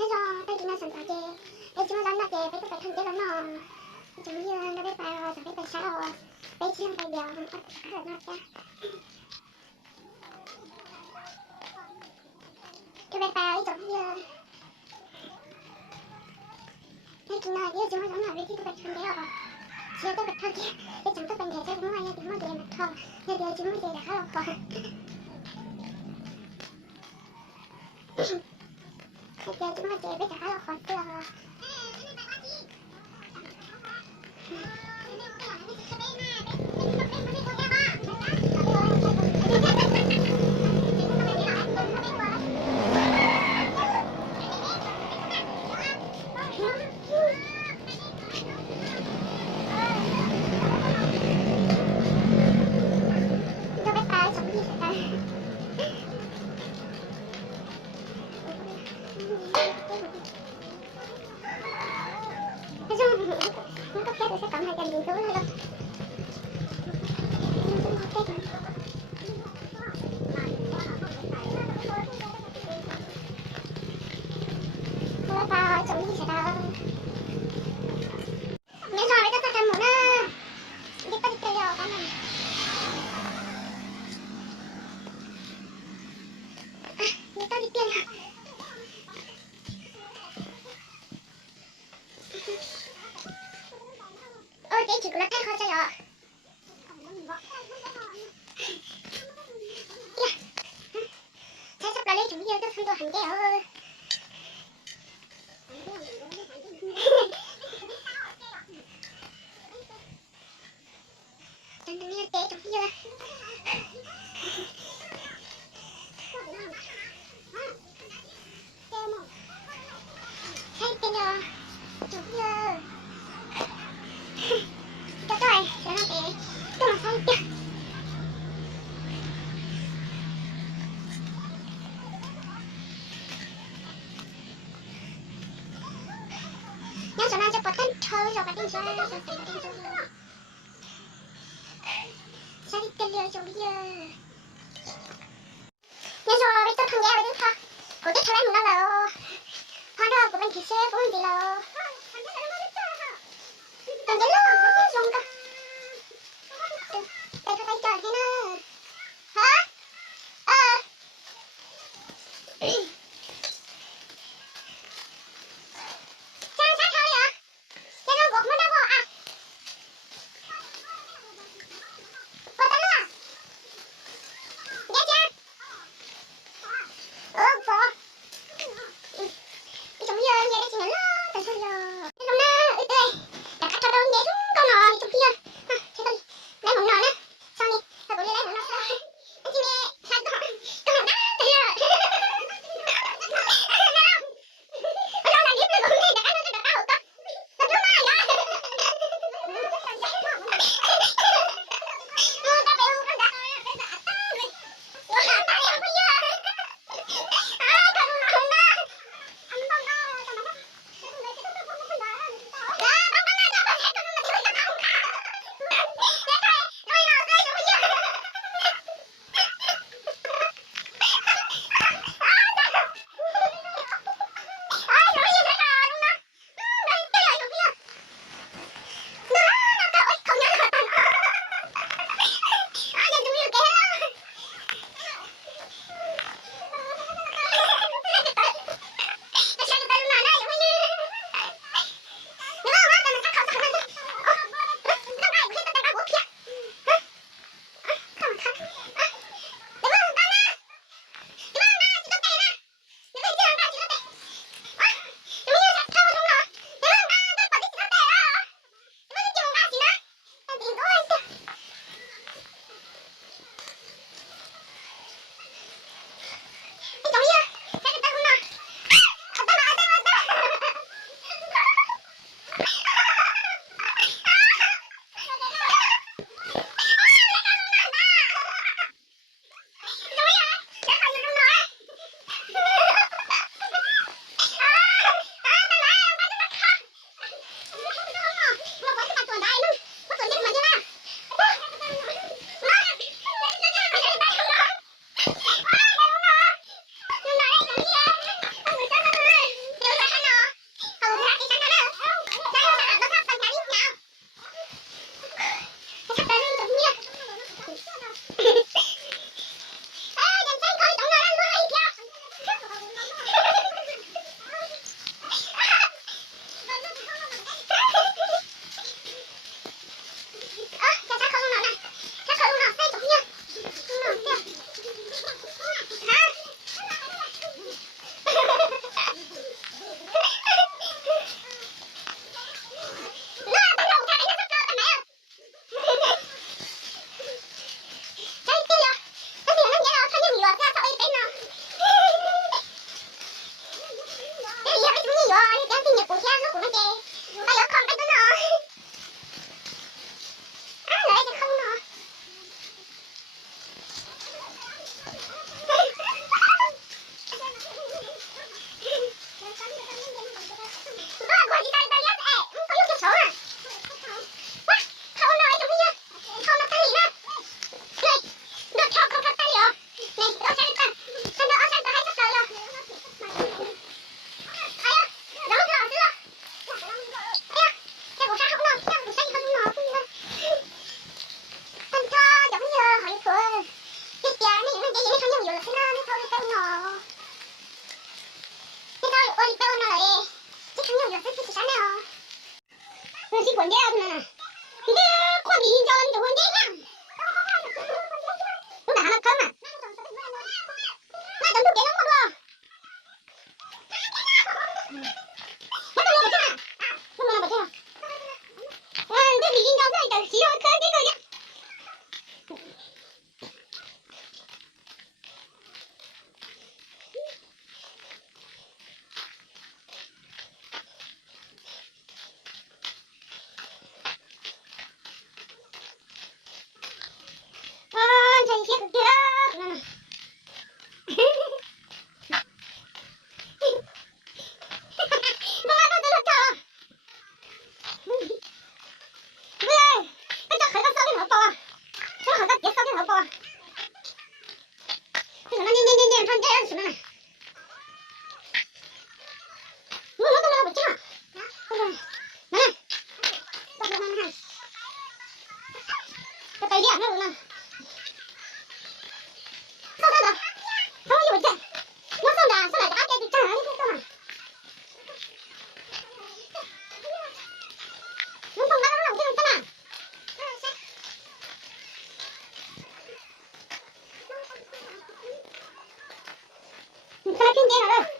그래서 딸기나서 어제 배지만 만나게 배도 배탄 때렸나 정리는 너 배빠요 저 배빠 샤워 배지는 배며 어떻게 하러 나왔다 그 배빠요 이 정리는 배기나 요즘은 엄마 배지도 배탄데요 지어도 배타기 배짱도 밴데 저기 뭐야 여기 뭐지에 맡어 여기 요즘 뭐지에 하라고 여기 뭐지에 배짱 하라고 왔어요 cái chuyện của nó thay khó cho giờ 잘 섞을래 좀 이어도 손도 한 개요 좀 이을 때좀 이어 살 때요 좀 이어 cho tôi cho nó bé tôi mà sao chứ nhớ cho nó cho bớt tên chơi rồi bắt đi chơi rồi tìm tên chơi sao đi tên lừa rồi bây giờ nhớ rồi bây giờ thằng ghé bây giờ thôi của cái thằng này mình nó là hoa đó của mình thì xe của mình thì là thằng cái lừa rồi cả tại sao tay trời thế nè hả sao sao thôi vậy sao nó gột nó đâu à có tao nữa dạ cha bò cái chồng giờ vậy đây chị nói lo tại 이게 뭔데야 그러나 근데 코 미인 줄 알았는데 뭔데야 너 나만 가마 나 전부 깨는 거로 나도 먹었잖아 너 뭐나 못해요 와 근데 미인 줄 알았으니까 귀여워 큰데 그게 전시에 극대라 그러나 너가 들었죠? 왜? 근데 갈가 썩이는 오빠와 저 갈가 얘 썩이는 오빠와 그래서 난 한대야 주면은 뭐 너도 뭐라 못잖아 그래 나는 또 그러면 또 빨리 안 하고 나 서사다 더우지 못해 못 쏜다 손에 아껴 있잖아 아니 됐잖아 눈통 나가려고 지금 있잖아 그렇게 이제 나를